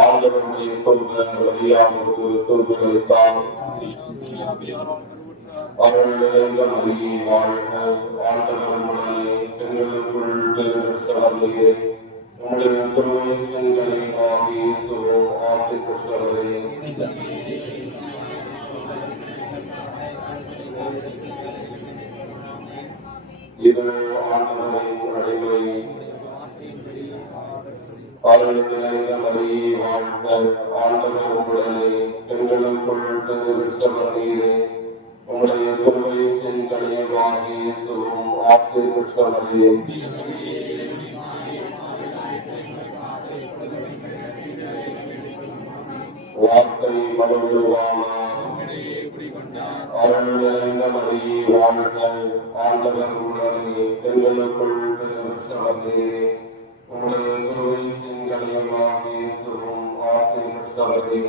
ஆண்டவருடைய சொல்ல வழியானது சொல்கிறார். அவர்களுடைய மொழியை வாழ்க. ஆண்டவருடைய பெண்களுக்குள் பெருமையே உங்களுடைய திருவயசங்களை இயேசுவும் ஆசை பெற்றவரே. இது ஆண்டவரின் அடிமை. அவர்களுடைய மொழியை வாழ்க. ஆண்டவருடைய பெண்களுக்குள் பெருமையே உங்களுடைய திருவயசங்களை இயேசுவும் ஆசை பெற்றவரே. வார்த்தை மறுவான அவர்களுடைய மொழியை வாழ்க. ஆண்டவர் உடனே பெண்களுக்குள் பெற்றவரே உங்களுடைய திருவயசங்களை இயேசுவும் ஆசை பெற்றவரே.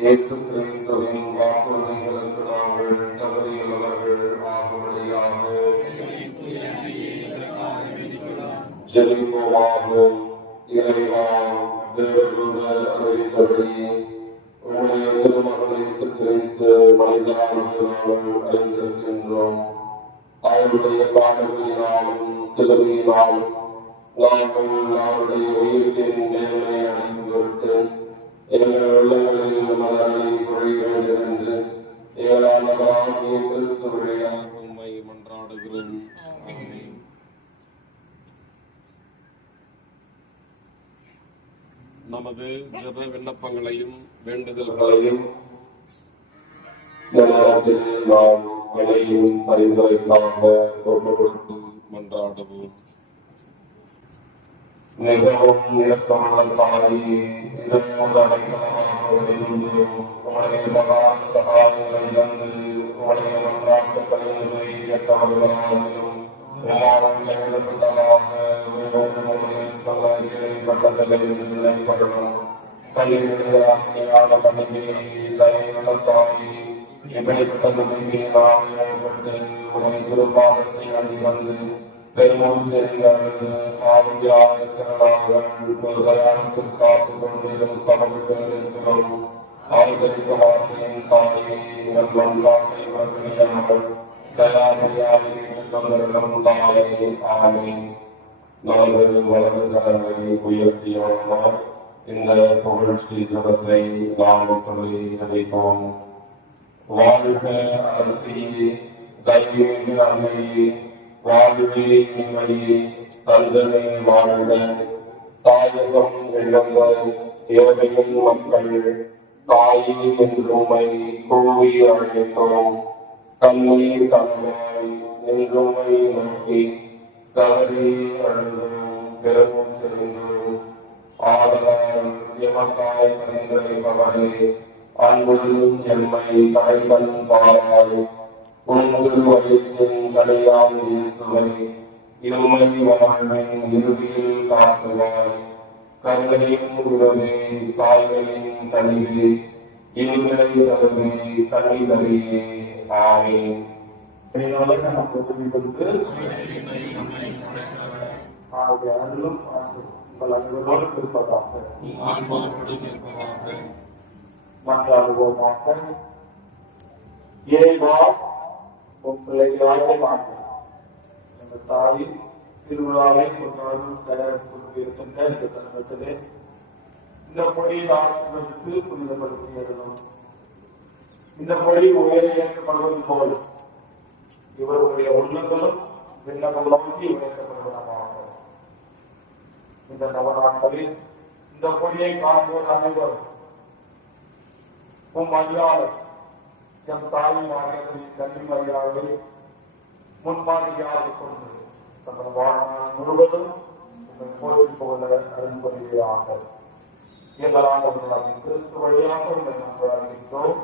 இயேசு கிறிஸ்துவின் வாக்குறுதிகளுக்கு நாங்கள் தகுதியுள்ளவர்கள் ஆகும்படியாக ஜெபிப்போமாக. இறைவா, தேவதூதர் அறிவித்தபடியே உங்களுடைய திருமகன் இயேசு கிறிஸ்து மனிதனாக நாங்கள் அறிந்திருக்கின்றோம். அவருடைய பாடல்களினாலும் சிலுவையினாலும் நாங்கள் அவருடைய உயிர்ப்பின் நேர்மையை அடைந்து எங்கள் உள்ளங்களில் மலர்களை பொழிய வேண்டும் என்று ஏழாண்டவராகிய கிறிஸ்துவுடைய உண்மை மன்றாடுகிறோம். நமது ஜெப விண்ணப்பங்களையும் வேண்டுதல்களையும் நாம் விலையும் பரிந்துரைக்காக ஒப்புக்கொடுத்து மன்றாடுவோம். மிகவும் இலக்கமுள்ள தாயே, சகாயங்கள் இழந்து உடைய மன்றாட்டுகளை இயக்கவர்களாலும் நிலைப்படணும். கல்வியான பணியை தாயே, இப்படிப்பட்ட உடைய திருப்பாதத்தை அணி வந்து பெருமூன் செய்கிறது காத்துக் கொண்டு சமர்ப்பிக்கிறோம். ஆதரிக்க வார்த்தையின் தாயை நல்வன்றாட்டை வர்ணியாமல் தயாரியாளிடம் தாயை ஆமை நாங்கள் வலது கடனை உயர்த்தியவர்கள் இந்த புகழ்ச்சி ஜபத்தை நாம் சொல்லி நினைப்போம். வாழ்க அரசியே, தைரியமிகு அன்னையே, வாழ்வே நிம்மதியே, தந்தனை வாழ்க. தாயகம் இழந்த ஏழையின் மக்கள் தாயே என்றுமை கூவி அழைத்தோம். கண்ணீர் கண்ணாய் என்றுமை நோக்கி கவரி அழுதும் பெருமும் செல்லும். ஆதலால் எமக்காய் பரிந்துரைப்பவரே, அன்பும் எம்மை கடைக்கண் பாராய். உங்கள் வயிற்றின் கடையான் இயேசுவை இருமை வாழ்வின் இறுதியில் காட்டுவாய். கண்களின் உறவே, தாய்களின் கனிவே, இனிமை தருவே, கனிதறியே. ஆமென். நமக்கு உதவி கொடுத்து அருளும் உங்கள் அன்போடு இருப்பதாக மன்றாடுவோமாக. இறைவா, பிள்ளைகளாக மாற்றோம். எங்கள் தாயின் திருவிழாவை கொண்டாடும் இருக்கின்ற இந்த தருணத்திலே இந்த மொழியை ஆசிரியருக்கு புனிதப்படுத்தியிருந்தோம். இந்த மொழி உயர ஏற்கப்படுவது போல் இவருடைய உள்ளங்களும் விண்ணகமாகி உயர்த்தப்படுவதாக. இந்த நவநாட்களில் இந்த மொழியை காண்போர் அனைவரும் அல்லாமல் எம் தாயின் ஆகியவரின் கன்னிமரியாதை முன்மாதிரியாக கொண்டு தங்கள் வாழ்நாள் முழுவதும் கோயில் போல அருள்புரியாக எங்கள் ஆண்டவர்களாகிய கிறிஸ்து வழியாக நாங்கள் அறிவிக்கிறோம்.